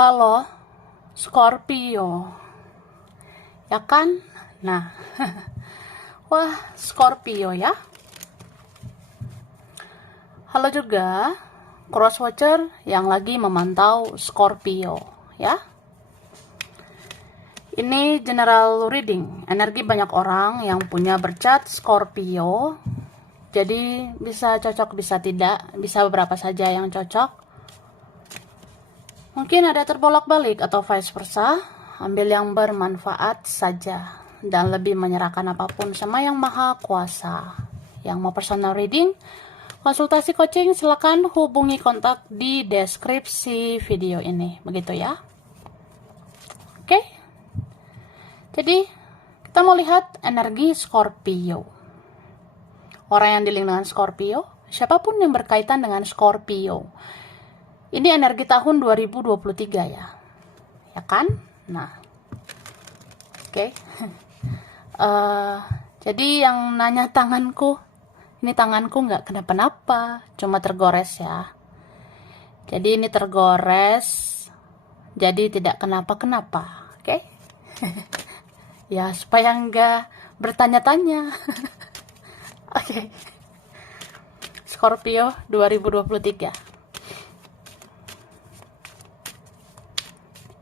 Halo, Scorpio. Ya kan? Nah, wah, Scorpio ya. Halo juga, crosswatcher yang lagi memantau Scorpio ya. Ini general reading, energi banyak orang yang punya bercat Scorpio. Jadi bisa cocok, bisa tidak, bisa beberapa saja yang cocok. Mungkin ada terbolak-balik atau vice versa. Ambil yang bermanfaat saja dan lebih menyerahkan apapun sama Yang Maha Kuasa. Yang mau personal reading, konsultasi coaching, silakan hubungi kontak di deskripsi video ini. Begitu ya. Oke. Jadi, kita mau lihat energi Scorpio. Orang yang dealing dengan Scorpio, siapapun yang berkaitan dengan Scorpio. Ini energi tahun 2023 ya. Ya kan? Nah. Oke. Jadi yang nanya tanganku, ini tanganku nggak kenapa-napa, cuma tergores ya. Jadi ini tergores, jadi tidak kenapa-kenapa. Oke? Ya, supaya nggak bertanya-tanya. Oke. Scorpio 2023.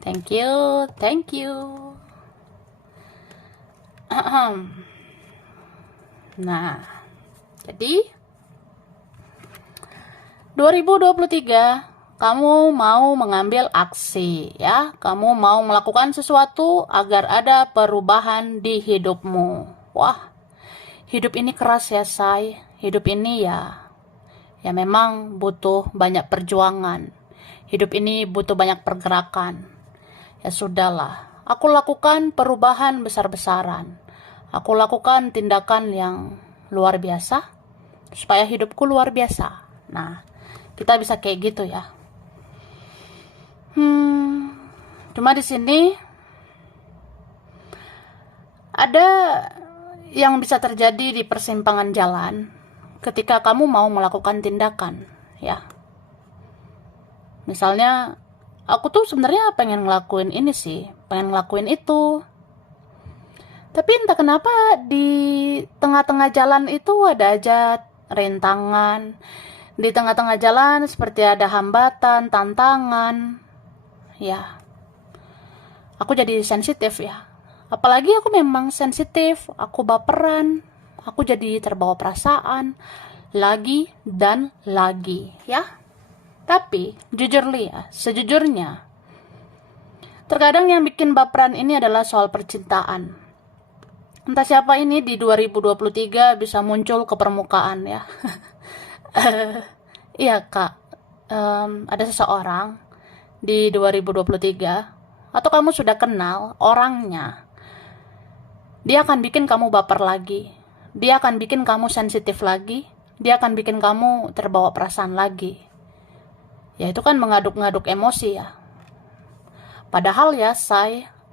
Thank you. Nah, jadi 2023 kamu mau mengambil aksi ya. Kamu mau melakukan sesuatu agar ada perubahan di hidupmu. Wah, hidup ini keras ya, say. Hidup ini ya memang butuh banyak perjuangan. Hidup ini butuh banyak pergerakan. Ya sudahlah, aku lakukan perubahan besar-besaran. Aku lakukan tindakan yang luar biasa supaya hidupku luar biasa. Nah, kita bisa kayak gitu ya. Cuma di sini ada yang bisa terjadi di persimpangan jalan ketika kamu mau melakukan tindakan, ya. Misalnya, aku tuh sebenarnya pengen ngelakuin ini sih, pengen ngelakuin itu. Tapi entah kenapa di tengah-tengah jalan itu ada aja rintangan. Di tengah-tengah jalan seperti ada hambatan, tantangan. Ya, aku jadi sensitif ya. Apalagi aku memang sensitif, aku baperan, aku jadi terbawa perasaan, lagi dan lagi ya. Tapi, sejujurnya, terkadang yang bikin baperan ini adalah soal percintaan. Entah siapa ini di 2023 bisa muncul ke permukaan ya. Iya kak, ada seseorang di 2023, atau kamu sudah kenal orangnya, dia akan bikin kamu baper lagi. Dia akan bikin kamu sensitif lagi. Dia akan bikin kamu terbawa perasaan lagi. Ya itu kan mengaduk-ngaduk emosi ya. Padahal ya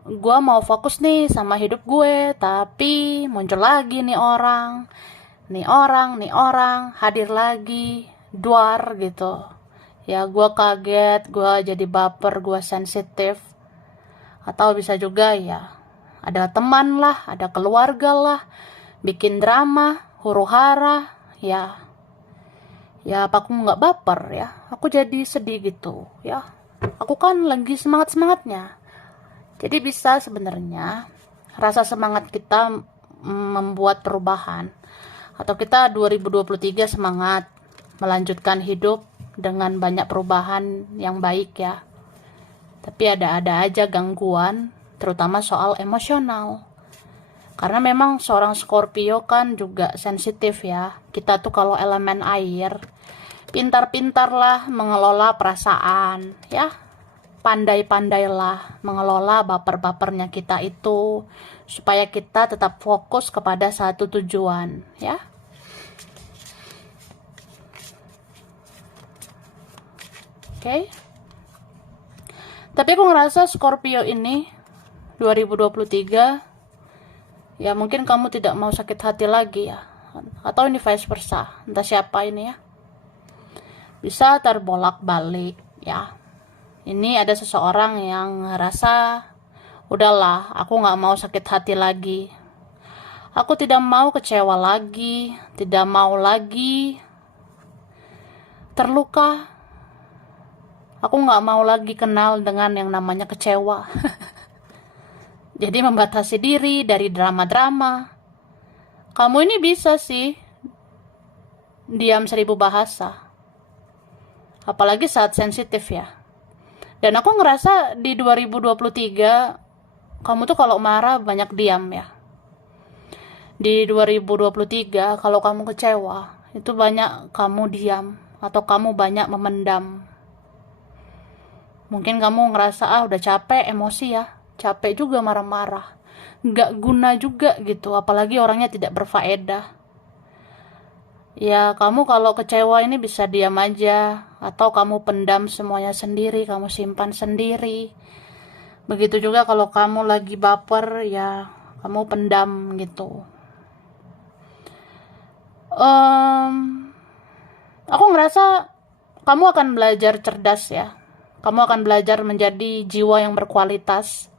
gue mau fokus nih sama hidup gue, tapi muncul lagi nih orang, hadir lagi, duar gitu. Ya gue kaget, gue jadi baper, gue sensitif. Atau bisa juga ya, ada teman lah, ada keluarga lah, bikin drama, huru-hara, ya apa aku nggak baper ya, aku jadi sedih gitu ya. Aku kan lagi semangat-semangatnya. Jadi bisa sebenarnya rasa semangat kita membuat perubahan, atau kita 2023 semangat melanjutkan hidup dengan banyak perubahan yang baik ya. Tapi ada aja gangguan, terutama soal emosional. Karena memang seorang Scorpio kan juga sensitif ya. Kita tuh kalau elemen air, pintar-pintarlah mengelola perasaan ya. Pandai-pandailah mengelola baper-bapernya kita itu supaya kita tetap fokus kepada satu tujuan ya. Oke. Tapi aku ngerasa Scorpio ini 2023 ya mungkin kamu tidak mau sakit hati lagi ya. Atau ini vice versa, entah siapa ini ya. Bisa terbolak-balik ya. Ini ada seseorang yang ngerasa, udahlah, aku gak mau sakit hati lagi. Aku tidak mau kecewa lagi, tidak mau lagi terluka. Aku gak mau lagi kenal dengan yang namanya kecewa. Jadi membatasi diri dari drama-drama. Kamu ini bisa sih diam 1000 bahasa. Apalagi saat sensitif ya. Dan aku ngerasa di 2023, kamu tuh kalau marah banyak diam ya. Di 2023, kalau kamu kecewa, itu banyak kamu diam. Atau kamu banyak memendam. Mungkin kamu ngerasa, udah capek emosi ya. Capek juga marah-marah. Nggak guna juga gitu, apalagi orangnya tidak berfaedah. Ya, kamu kalau kecewa ini bisa diam aja, atau kamu pendam semuanya sendiri, kamu simpan sendiri. Begitu juga kalau kamu lagi baper, ya kamu pendam gitu. Aku ngerasa kamu akan belajar cerdas ya. Kamu akan belajar menjadi jiwa yang berkualitas,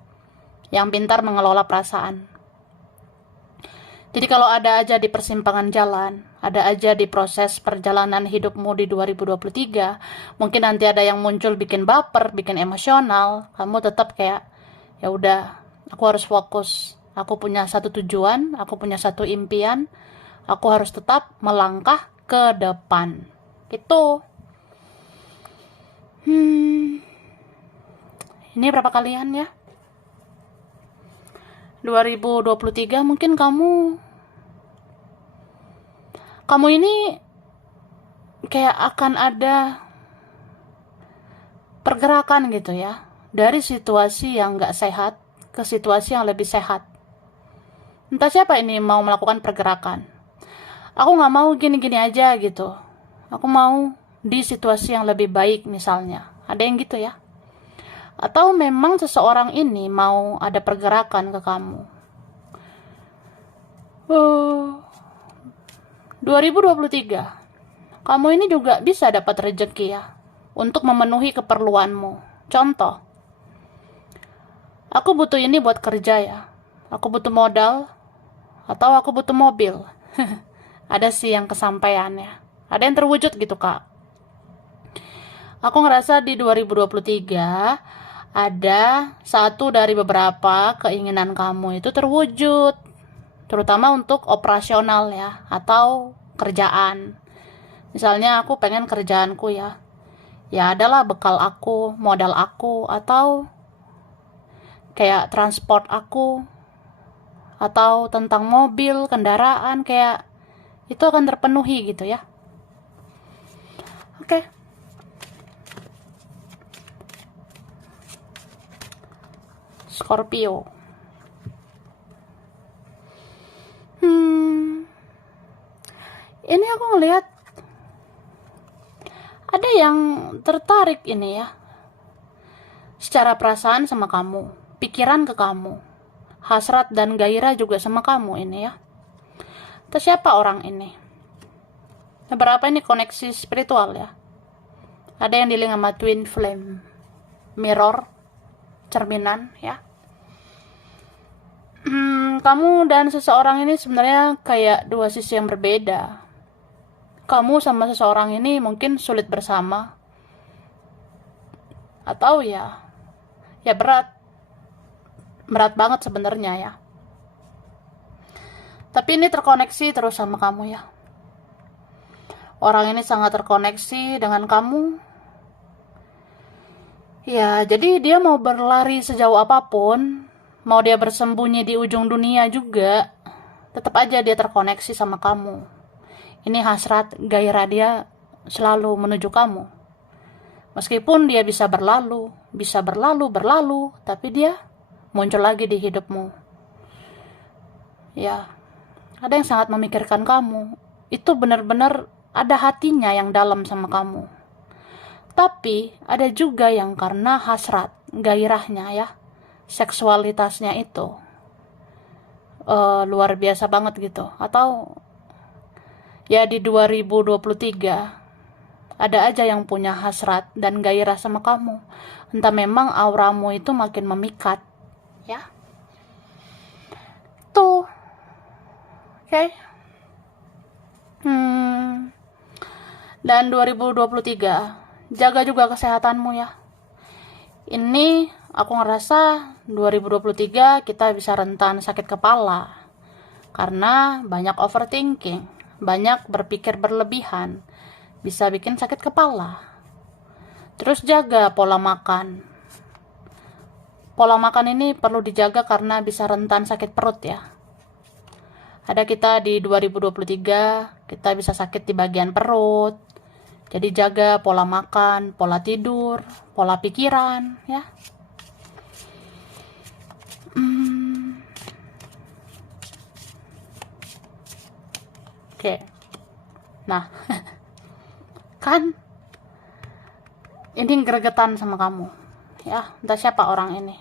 yang pintar mengelola perasaan. Jadi kalau ada aja di persimpangan jalan, ada aja di proses perjalanan hidupmu di 2023, mungkin nanti ada yang muncul bikin baper, bikin emosional, kamu tetap kayak, ya udah, aku harus fokus. Aku punya satu tujuan, aku punya satu impian, aku harus tetap melangkah ke depan. Gitu. Ini berapa kalian ya? 2023 mungkin kamu ini kayak akan ada pergerakan gitu ya, dari situasi yang gak sehat ke situasi yang lebih sehat. Entah siapa ini mau melakukan pergerakan. Aku gak mau gini-gini aja gitu. Aku mau di situasi yang lebih baik misalnya. Ada yang gitu ya. Atau memang seseorang ini mau ada pergerakan ke kamu. 2023, kamu ini juga bisa dapat rezeki ya, untuk memenuhi keperluanmu. Contoh, aku butuh ini buat kerja ya, aku butuh modal, atau aku butuh mobil. Ada sih yang kesampaian ya, ada yang terwujud gitu kak. Aku ngerasa di 2023, ada satu dari beberapa keinginan kamu itu terwujud, terutama untuk operasional ya, atau kerjaan. Misalnya aku pengen kerjaanku ya adalah bekal aku, modal aku, atau kayak transport aku, atau tentang mobil, kendaraan, kayak itu akan terpenuhi gitu ya. Oke. Scorpio. Ini aku ngelihat ada yang tertarik ini ya, secara perasaan sama kamu, pikiran ke kamu, hasrat dan gairah juga sama kamu ini ya. Terus siapa orang ini? Beberapa ini koneksi spiritual ya. Ada yang dilink sama twin flame, mirror, cerminan ya. Kamu dan seseorang ini sebenarnya kayak dua sisi yang berbeda. Kamu sama seseorang ini mungkin sulit bersama, atau ya berat banget sebenarnya ya. Tapi ini terkoneksi terus sama kamu ya. Orang ini sangat terkoneksi dengan kamu. Ya, jadi dia mau berlari sejauh apapun, mau dia bersembunyi di ujung dunia juga, tetap aja dia terkoneksi sama kamu. Ini hasrat, gairah dia selalu menuju kamu. Meskipun dia bisa berlalu, tapi dia muncul lagi di hidupmu. Ya, ada yang sangat memikirkan kamu. Itu benar-benar ada hatinya yang dalam sama kamu. Tapi ada juga yang karena hasrat, gairahnya ya, seksualitasnya itu luar biasa banget gitu. Atau ya di 2023 Ada aja yang punya hasrat dan gairah sama kamu. Entah memang auramu itu makin memikat. Ya. Tuh. Oke. Dan 2023, jaga juga kesehatanmu ya. Ini aku ngerasa 2023 kita bisa rentan sakit kepala. Karena banyak overthinking, banyak berpikir berlebihan. Bisa bikin sakit kepala. Terus jaga pola makan. Pola makan ini perlu dijaga karena bisa rentan sakit perut ya. Ada kita di 2023, kita bisa sakit di bagian perut. Jadi jaga pola makan, pola tidur, pola pikiran ya. Oke. Nah, kan ini gregetan sama kamu ya, entah siapa orang ini.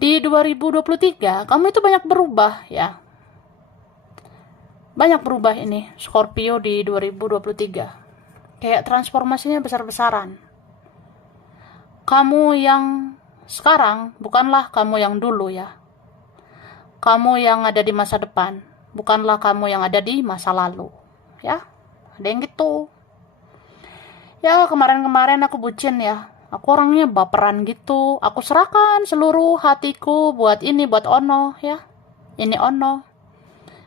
Di 2023 kamu itu banyak berubah ya, banyak berubah ini Scorpio di 2023, kayak transformasinya besar-besaran. Kamu yang sekarang bukanlah kamu yang dulu ya. Kamu yang ada di masa depan, bukanlah kamu yang ada di masa lalu. Ya, ada yang gitu. Ya, kemarin-kemarin aku bucin ya. Aku orangnya baperan gitu. Aku serahkan seluruh hatiku buat ini, buat Ono ya. Ini Ono.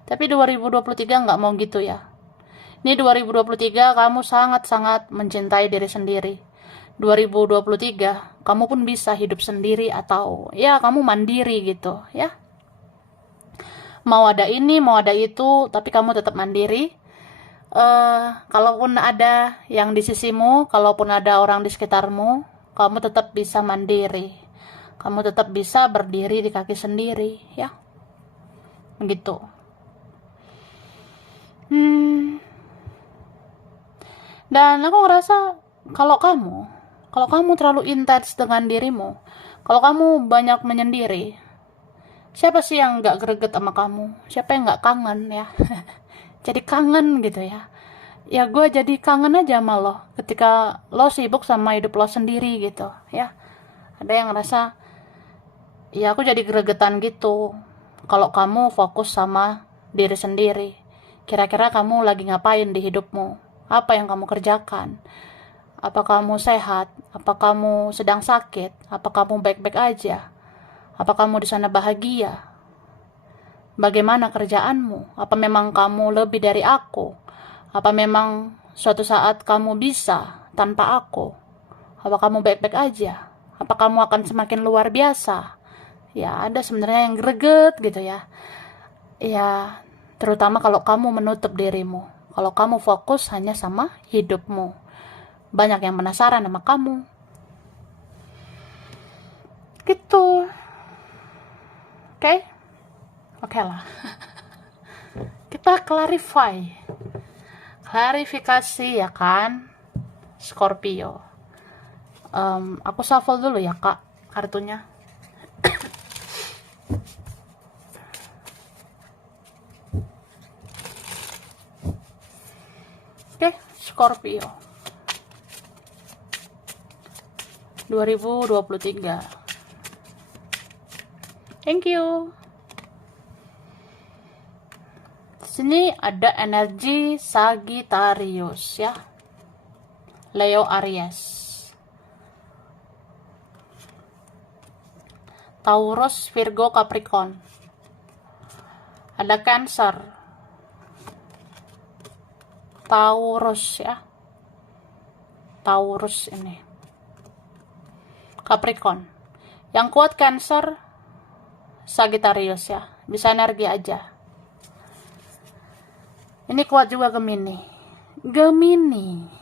Tapi 2023 nggak mau gitu ya. Ini 2023 kamu sangat-sangat mencintai diri sendiri. 2023 kamu pun bisa hidup sendiri atau ya kamu mandiri gitu ya. Mau ada ini, mau ada itu, tapi kamu tetap mandiri. Kalaupun ada yang di sisimu, kalaupun ada orang di sekitarmu, kamu tetap bisa mandiri. Kamu tetap bisa berdiri di kaki sendiri, ya. Begitu. Dan aku ngerasa kalau kamu terlalu intens dengan dirimu, kalau kamu banyak menyendiri, siapa sih yang gak greget sama kamu? Siapa yang gak kangen ya? Jadi kangen gitu ya. Ya gue jadi kangen aja sama lo ketika lo sibuk sama hidup lo sendiri gitu ya. Ada yang ngerasa ya aku jadi gregetan gitu kalau kamu fokus sama diri sendiri. Kira-kira kamu lagi ngapain di hidupmu? Apa yang kamu kerjakan? Apa kamu sehat? Apa kamu sedang sakit? Apa kamu baik-baik aja? Apa kamu di sana bahagia? Bagaimana kerjaanmu? Apa memang kamu lebih dari aku? Apa memang suatu saat kamu bisa tanpa aku? Apa kamu baik-baik aja? Apa kamu akan semakin luar biasa? Ya, ada sebenarnya yang greget gitu ya. Ya, terutama kalau kamu menutup dirimu. Kalau kamu fokus hanya sama hidupmu. Banyak yang penasaran sama kamu. Gitu. Oke? Oke lah. Kita klarifikasi ya kan, Scorpio. Aku shuffle dulu ya kak kartunya. Oke, Scorpio 2023. Thank you. Sini ada energi Sagittarius ya, Leo Aries, Taurus, Virgo, Capricorn. Ada Cancer, Taurus ya, Taurus ini, Capricorn. Yang kuat Cancer, Sagittarius ya, bisa energi aja. Ini kuat juga Gemini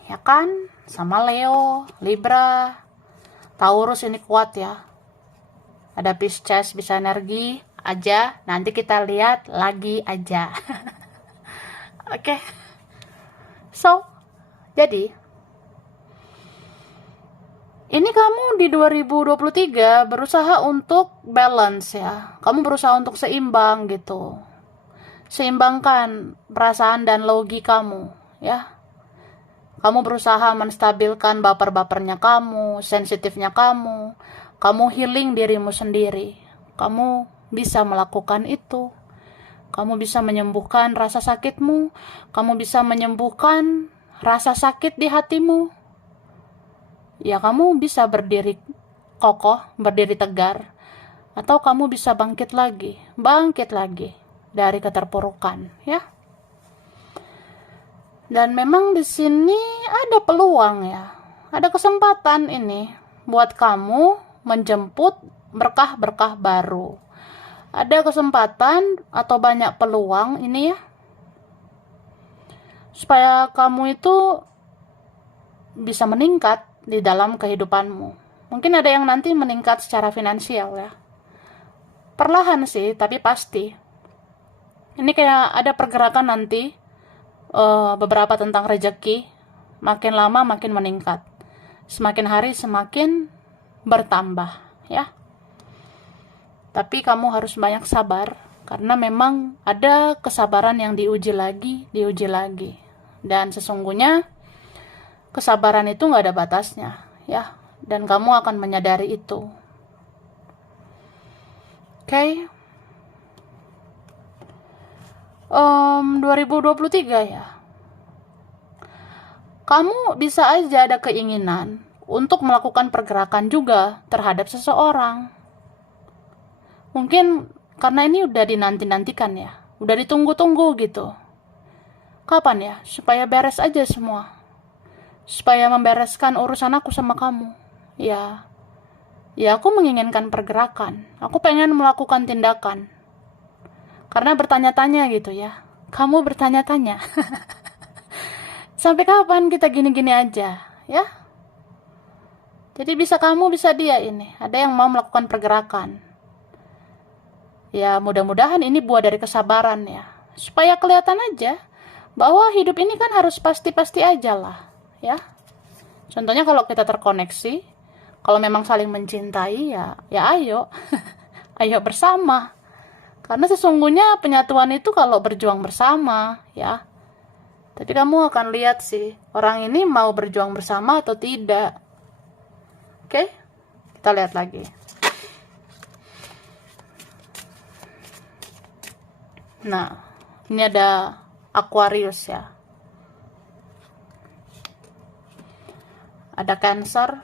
ya kan, sama Leo, Libra, Taurus ini kuat ya. Ada Pisces, bisa energi aja. Nanti kita lihat lagi aja. Oke. So, jadi ini kamu di 2023 berusaha untuk balance ya. Kamu berusaha untuk seimbang gitu. Seimbangkan perasaan dan logikamu, ya. Kamu berusaha menstabilkan baper-bapernya kamu, sensitifnya kamu. Kamu healing dirimu sendiri. Kamu bisa melakukan itu. Kamu bisa menyembuhkan rasa sakitmu. Kamu bisa menyembuhkan rasa sakit di hatimu. Ya, kamu bisa berdiri kokoh, berdiri tegar. Atau kamu bisa bangkit lagi dari keterpurukan, ya. Dan memang di sini ada peluang, ya. Ada kesempatan ini buat kamu menjemput berkah-berkah baru. Ada kesempatan atau banyak peluang ini, ya. Supaya kamu itu bisa meningkat di dalam kehidupanmu. Mungkin ada yang nanti meningkat secara finansial, ya. Perlahan sih, tapi pasti. Ini kayak ada pergerakan nanti. Beberapa tentang rezeki, makin lama makin meningkat, semakin hari semakin bertambah, ya. Tapi kamu harus banyak sabar, karena memang ada kesabaran yang diuji lagi, dan sesungguhnya kesabaran itu nggak ada batasnya, ya, dan kamu akan menyadari itu. Oke. 2023, ya. Kamu bisa aja ada keinginan untuk melakukan pergerakan juga terhadap seseorang. Mungkin karena ini udah dinanti-nantikan, ya. Udah ditunggu-tunggu gitu. Kapan ya? Supaya beres aja semua. Supaya membereskan urusan aku sama kamu. Ya. Ya, aku menginginkan pergerakan. Aku pengen melakukan tindakan. Karena bertanya-tanya gitu, ya. Kamu bertanya-tanya. Sampai kapan kita gini-gini aja, ya? Jadi bisa kamu, bisa dia ini. Ada yang mau melakukan pergerakan. Ya, mudah-mudahan ini buah dari kesabaran, ya. Supaya kelihatan aja bahwa hidup ini kan harus pasti-pasti aja lah, ya. Contohnya kalau kita terkoneksi, kalau memang saling mencintai, ya ayo. Ayo bersama. Karena sesungguhnya penyatuan itu kalau berjuang bersama, ya. Tapi kamu akan lihat sih, orang ini mau berjuang bersama atau tidak. Oke? Kita lihat lagi. Nah, ini ada Aquarius, ya. Ada Cancer,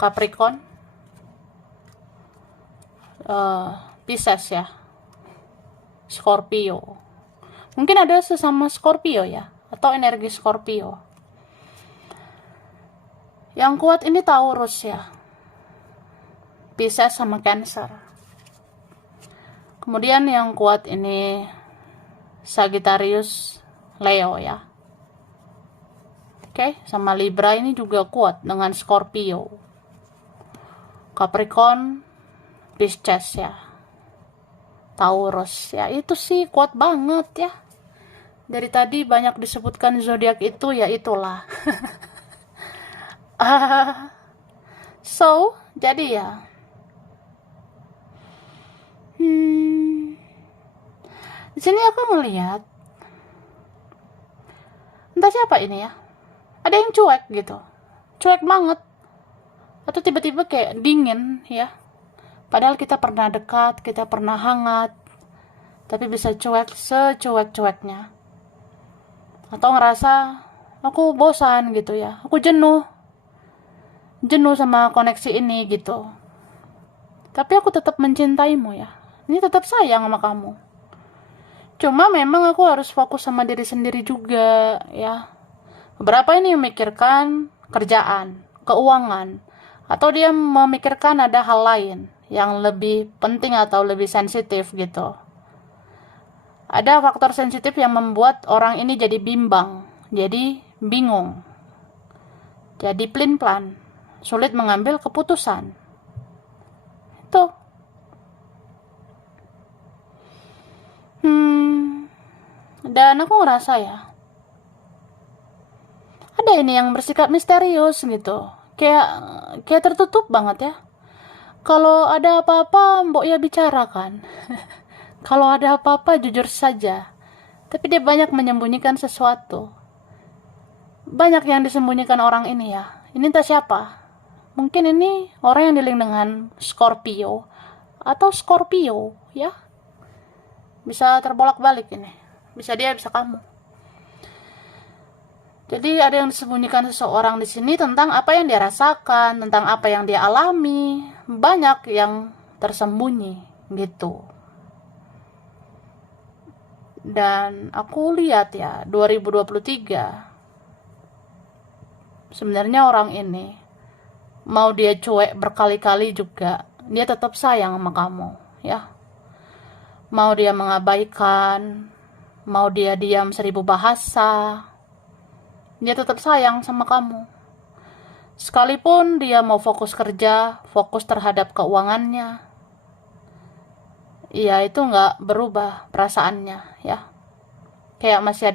Capricorn, Pisces, ya. Scorpio. Mungkin ada sesama Scorpio, ya, atau energi Scorpio. Yang kuat ini Taurus, ya. Pisces sama Cancer. Kemudian yang kuat ini Sagittarius, Leo, ya. Oke, sama Libra ini juga kuat dengan Scorpio. Capricorn, Pisces, ya. Taurus, ya, itu sih kuat banget, ya. Dari tadi banyak disebutkan zodiak itu, ya itulah. So, jadi ya. Di sini aku melihat entah siapa ini, ya. Ada yang cuek gitu. Cuek banget. Atau tiba-tiba kayak dingin, ya. Padahal kita pernah dekat, kita pernah hangat, tapi bisa cuek secuek-cueknya. Atau ngerasa aku bosan gitu, ya. Aku jenuh sama koneksi ini gitu. Tapi aku tetap mencintaimu, ya. Ini tetap sayang sama kamu. Cuma memang aku harus fokus sama diri sendiri juga, ya. Beberapa ini memikirkan kerjaan, keuangan, atau dia memikirkan ada hal lain yang lebih penting atau lebih sensitif gitu. Ada faktor sensitif yang membuat orang ini jadi bimbang, jadi bingung, jadi plin-plan, sulit mengambil keputusan. Itu. Dan aku ngerasa, ya, ada ini yang bersikap misterius gitu, kayak tertutup banget, ya. Kalau ada apa-apa mbok ya bicarakan. Kalau ada apa-apa jujur saja. Tapi dia banyak menyembunyikan sesuatu. Banyak yang disembunyikan orang ini ya. Ini entah siapa. Mungkin ini orang yang dilink dengan Scorpio atau Scorpio ya. Bisa terbolak-balik ini. Bisa dia, bisa kamu. Jadi ada yang disembunyikan seseorang di sini tentang apa yang dia rasakan, tentang apa yang dia alami. Banyak yang tersembunyi gitu. Dan aku lihat ya, 2023 sebenarnya orang ini mau dia cuek berkali-kali juga, dia tetap sayang sama kamu ya. Mau dia mengabaikan, mau dia diam 1000 bahasa, dia tetap sayang sama kamu. Sekalipun dia mau fokus kerja, fokus terhadap keuangannya, ya itu nggak berubah perasaannya ya. Kayak masih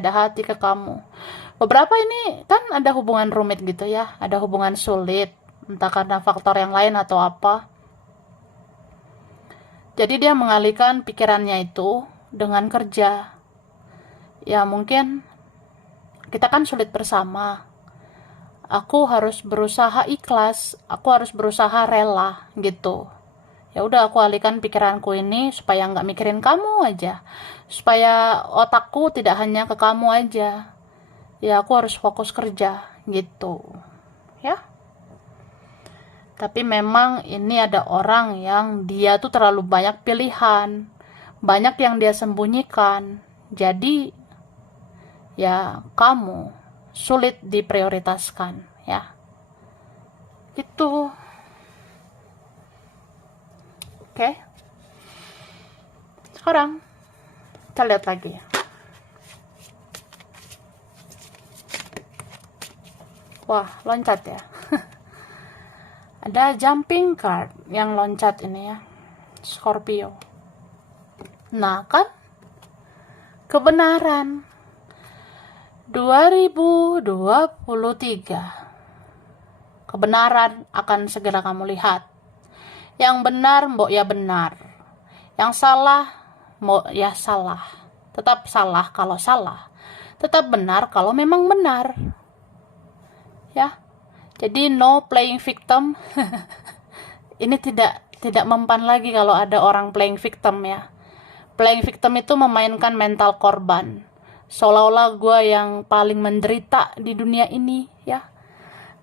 ada hati ke kamu. Beberapa ini kan ada hubungan rumit gitu ya, ada hubungan sulit, entah karena faktor yang lain atau apa. Jadi dia mengalihkan pikirannya itu dengan kerja. Ya mungkin kita kan sulit bersama. Aku harus berusaha ikhlas, aku harus berusaha rela gitu. Ya udah, aku alihkan pikiranku ini supaya nggak mikirin kamu aja, supaya otakku tidak hanya ke kamu aja. Ya aku harus fokus kerja gitu ya. Tapi memang ini ada orang yang dia tuh terlalu banyak pilihan, banyak yang dia sembunyikan. Jadi ya kamu sulit diprioritaskan ya. Gitu. Oke. Sekarang kita lihat lagi. Wah, loncat ya. Ada jumping card yang loncat ini ya. Scorpio. Nah, kan kebenaran 2023. Kebenaran akan segera kamu lihat. Yang benar, mbok ya benar. Yang salah, mbok ya salah. Tetap salah kalau salah. Tetap benar kalau memang benar. Ya. Jadi no playing victim. Ini tidak mempan lagi kalau ada orang playing victim ya. Playing victim itu memainkan mental korban. Seolah-olah gue yang paling menderita di dunia ini ya.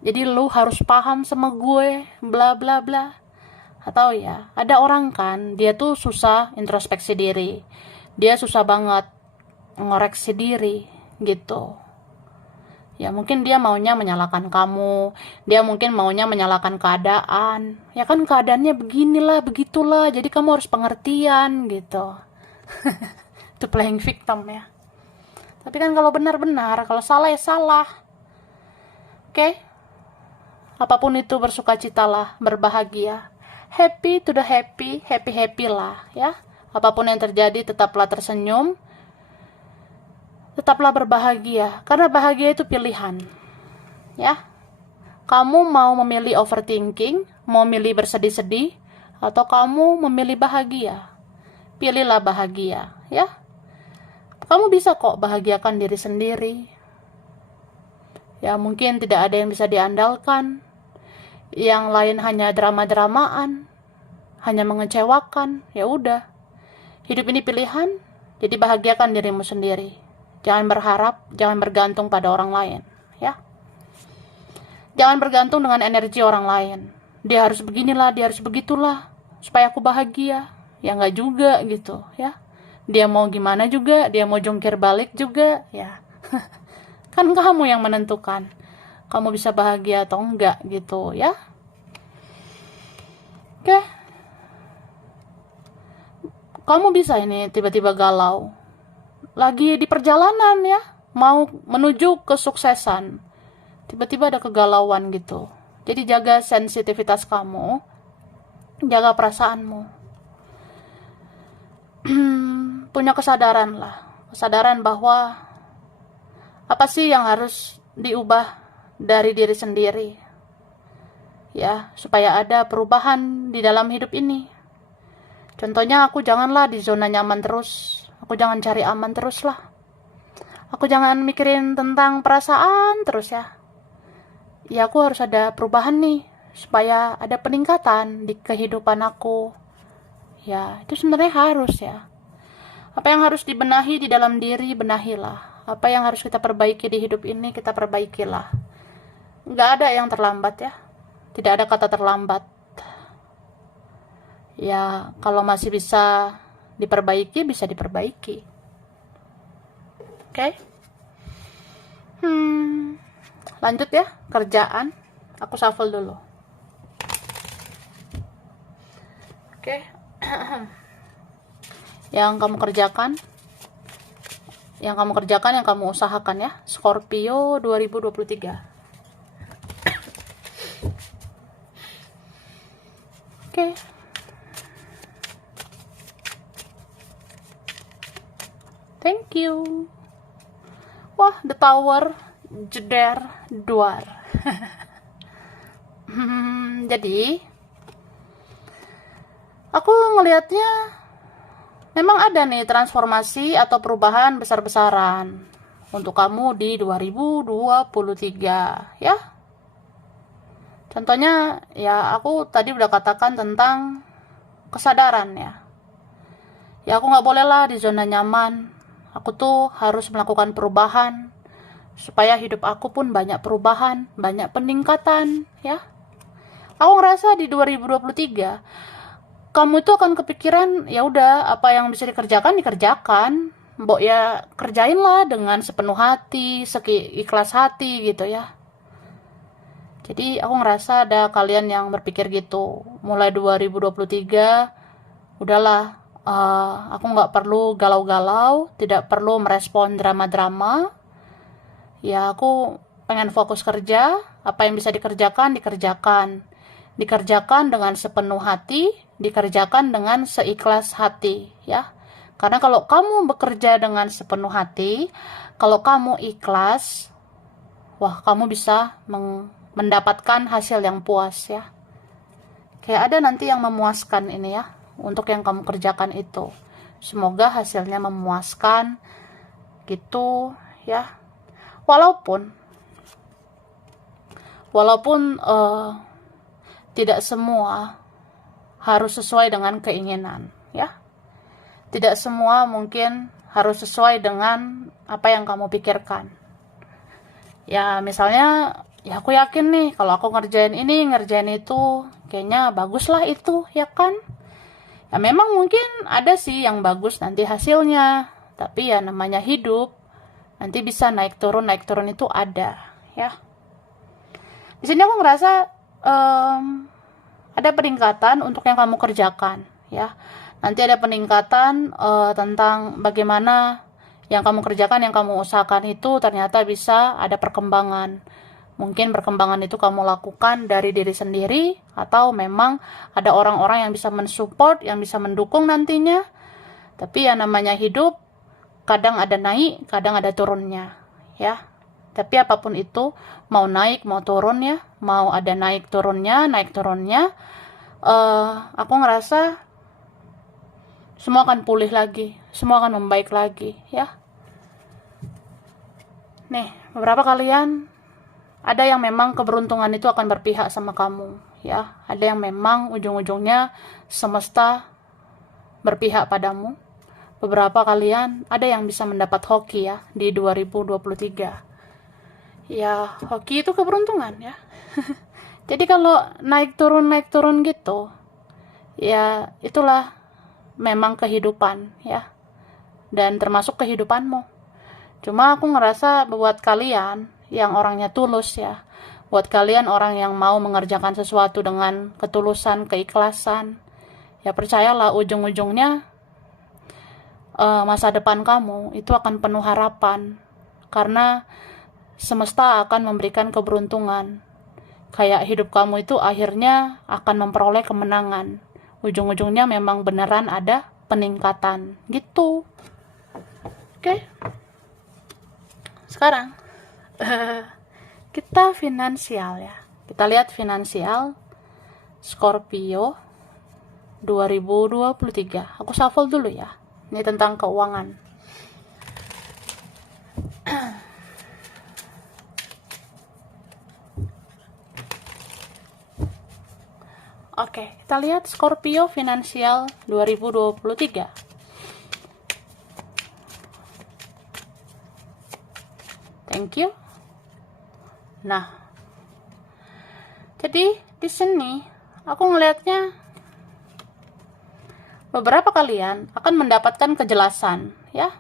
Jadi lu harus paham sama gue, bla bla bla. Atau ya, ada orang kan, dia tuh susah introspeksi diri. Dia susah banget ngoreksi diri gitu. Ya mungkin dia maunya menyalahkan kamu, dia mungkin maunya menyalahkan keadaan. Ya kan keadaannya beginilah, begitulah, jadi kamu harus pengertian gitu. Itu playing victim ya. Tapi kan kalau benar-benar, kalau salah ya salah. Oke? Apapun itu bersukacitalah, berbahagia. Happy to the happy, happy lah ya. Apapun yang terjadi tetaplah tersenyum. Tetaplah berbahagia, karena bahagia itu pilihan. Ya. Kamu mau memilih overthinking, mau memilih bersedih-sedih, atau kamu memilih bahagia? Pilihlah bahagia, ya. Kamu bisa kok bahagiakan diri sendiri. Ya, mungkin tidak ada yang bisa diandalkan. Yang lain hanya drama-dramaan, hanya mengecewakan. Ya udah. Hidup ini pilihan, jadi bahagiakan dirimu sendiri. Jangan berharap, jangan bergantung pada orang lain, ya. Jangan bergantung dengan energi orang lain. Dia harus beginilah, dia harus begitulah, supaya aku bahagia. Ya nggak juga gitu, ya. Dia mau gimana juga, dia mau jungkir balik juga, ya. Kan kamu yang menentukan. Kamu bisa bahagia atau enggak gitu, ya. Oke. Kamu bisa ini tiba-tiba galau. Lagi di perjalanan ya, mau menuju kesuksesan, tiba-tiba ada kegalauan gitu. Jadi jaga sensitivitas kamu, jaga perasaanmu. Punya kesadaran lah, kesadaran bahwa apa sih yang harus diubah dari diri sendiri, ya, supaya ada perubahan di dalam hidup ini. Contohnya aku janganlah di zona nyaman terus. Aku jangan cari aman terus lah. Aku jangan mikirin tentang perasaan terus ya. Ya aku harus ada perubahan nih, supaya ada peningkatan di kehidupan aku. Ya itu sebenarnya harus ya. Apa yang harus dibenahi di dalam diri, benahilah. Apa yang harus kita perbaiki di hidup ini, kita perbaikilah. Nggak ada yang terlambat ya. Tidak ada kata terlambat. Ya kalau masih bisa diperbaiki, bisa diperbaiki. Oke? Lanjut ya, kerjaan. Aku shuffle dulu. Oke. Yang kamu kerjakan, yang kamu usahakan ya. Scorpio 2023. Oke. Thank you. Wah, the tower, jeder, duar. Jadi, aku ngelihatnya memang ada nih transformasi atau perubahan besar-besaran untuk kamu di 2023 ya. Contohnya ya aku tadi udah katakan tentang kesadaran ya. Ya aku nggak boleh lah di zona nyaman. Aku tuh harus melakukan perubahan supaya hidup aku pun banyak perubahan, banyak peningkatan ya. Aku ngerasa di 2023 kamu itu akan kepikiran, ya udah apa yang bisa dikerjakan, mbok ya kerjainlah dengan sepenuh hati, ikhlas hati gitu ya. Jadi aku ngerasa ada kalian yang berpikir gitu, mulai 2023, udahlah, aku nggak perlu galau-galau, tidak perlu merespon drama-drama, ya aku pengen fokus kerja, apa yang bisa dikerjakan dengan sepenuh hati, dikerjakan dengan seikhlas hati ya. Karena kalau kamu bekerja dengan sepenuh hati, kalau kamu ikhlas, wah kamu bisa mendapatkan hasil yang puas ya. Kayak ada nanti yang memuaskan ini ya, untuk yang kamu kerjakan itu. Semoga hasilnya memuaskan gitu ya. Walaupun tidak semua harus sesuai dengan keinginan ya. Tidak semua mungkin harus sesuai dengan apa yang kamu pikirkan. Ya misalnya, ya aku yakin nih kalau aku ngerjain ini, ngerjain itu, kayaknya bagus lah itu, ya kan? Ya memang mungkin ada sih yang bagus nanti hasilnya, tapi ya namanya hidup, nanti bisa naik turun itu ada ya. Di sini aku ngerasa ada peningkatan untuk yang kamu kerjakan ya. Nanti ada peningkatan tentang bagaimana yang kamu kerjakan, yang kamu usahakan itu ternyata bisa ada perkembangan. Mungkin perkembangan itu kamu lakukan dari diri sendiri, atau memang ada orang-orang yang bisa mensupport, yang bisa mendukung nantinya. Tapi yang namanya hidup, kadang ada naik, kadang ada turunnya ya. Tapi apapun itu, mau naik, mau turun ya, mau ada naik turunnya, aku ngerasa semua akan pulih lagi, semua akan membaik lagi ya. Nih, beberapa kalian ada yang memang keberuntungan itu akan berpihak sama kamu ya. Ada yang memang ujung-ujungnya semesta berpihak padamu. Beberapa kalian ada yang bisa mendapat hoki ya di 2023. Ya, hoki itu keberuntungan ya. Jadi kalau naik turun gitu, ya itulah memang kehidupan ya. Dan termasuk kehidupanmu. Cuma aku ngerasa buat kalian yang orangnya tulus ya, buat kalian orang yang mau mengerjakan sesuatu dengan ketulusan, keikhlasan, ya percayalah ujung-ujungnya masa depan kamu itu akan penuh harapan, karena semesta akan memberikan keberuntungan. Kayak hidup kamu itu akhirnya akan memperoleh kemenangan. Ujung-ujungnya memang beneran ada peningkatan gitu. Oke. Sekarang kita finansial ya. Kita lihat finansial Scorpio 2023. Aku shuffle dulu ya. Ini tentang keuangan. Oke, kita lihat Scorpio finansial 2023. Thank you. Nah, jadi di sini aku ngelihatnya beberapa kalian akan mendapatkan kejelasan, ya.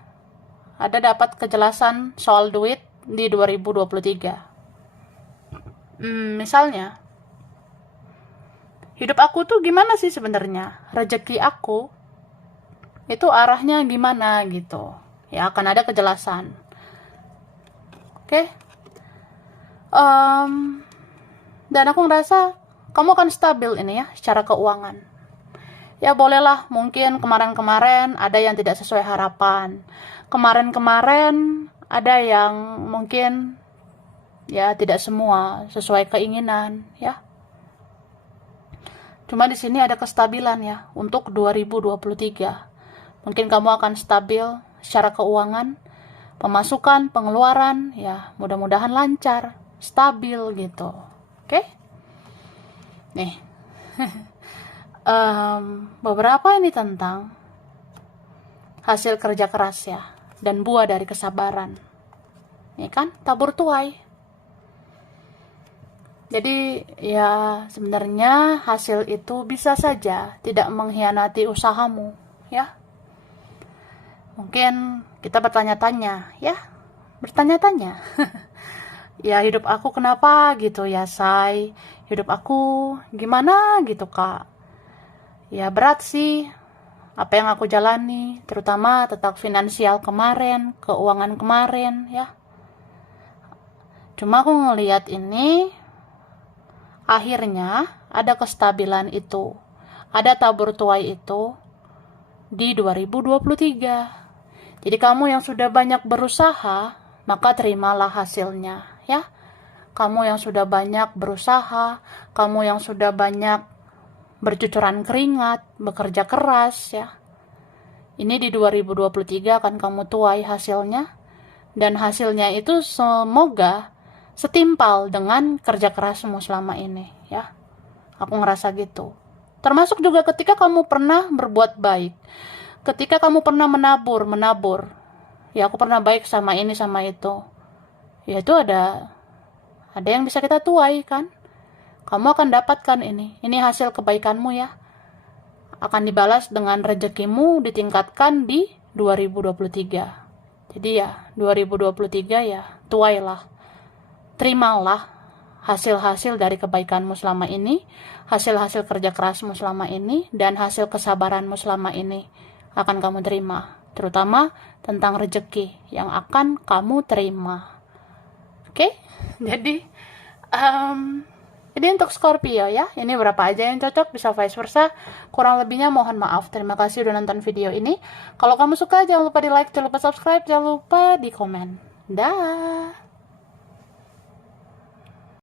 Ada dapat kejelasan soal duit di 2023. Misalnya, hidup aku tuh gimana sih sebenarnya? Rezeki aku itu arahnya gimana gitu. Ya, akan ada kejelasan. Oke. Dan aku ngerasa kamu akan stabil ini ya, secara keuangan. Ya bolehlah, mungkin kemarin-kemarin ada yang tidak sesuai harapan. Kemarin-kemarin ada yang mungkin ya tidak semua sesuai keinginan ya. Cuma di sini ada kestabilan ya untuk 2023. Mungkin kamu akan stabil secara keuangan, pemasukan, pengeluaran ya, mudah-mudahan lancar, stabil gitu. Oke? Nih. Beberapa ini tentang hasil kerja keras ya, dan buah dari kesabaran. Ini kan tabur tuai. Jadi ya sebenarnya hasil itu bisa saja tidak mengkhianati usahamu ya. Mungkin kita bertanya-tanya ya, bertanya-tanya. Ya hidup aku kenapa gitu ya say, hidup aku gimana gitu kak. Ya berat sih apa yang aku jalani, terutama tentang finansial kemarin, keuangan kemarin ya. Cuma aku ngelihat ini akhirnya ada kestabilan itu, ada tabur tuai itu di 2023. Jadi kamu yang sudah banyak berusaha, maka terimalah hasilnya ya. Kamu yang sudah banyak berusaha, kamu yang sudah banyak bercucuran keringat, bekerja keras ya. Ini di 2023 akan kamu tuai hasilnya, dan hasilnya itu semoga setimpal dengan kerja kerasmu selama ini ya. Aku ngerasa gitu. Termasuk juga ketika kamu pernah berbuat baik, ketika kamu pernah menabur. Ya aku pernah baik sama ini sama itu. Ya itu ada yang bisa kita tuai kan. Kamu akan dapatkan ini hasil kebaikanmu ya. Akan dibalas dengan rezekimu ditingkatkan di 2023. Jadi ya 2023 ya tuailah. Terimalah hasil-hasil dari kebaikanmu selama ini, hasil-hasil kerja kerasmu selama ini, dan hasil kesabaranmu selama ini akan kamu terima. Terutama tentang rezeki yang akan kamu terima. Oke? Jadi ini untuk Scorpio ya. Ini berapa aja yang cocok, bisa vice versa. Kurang lebihnya mohon maaf. Terima kasih udah nonton video ini. Kalau kamu suka jangan lupa di like, jangan lupa subscribe, jangan lupa di komen. Dah.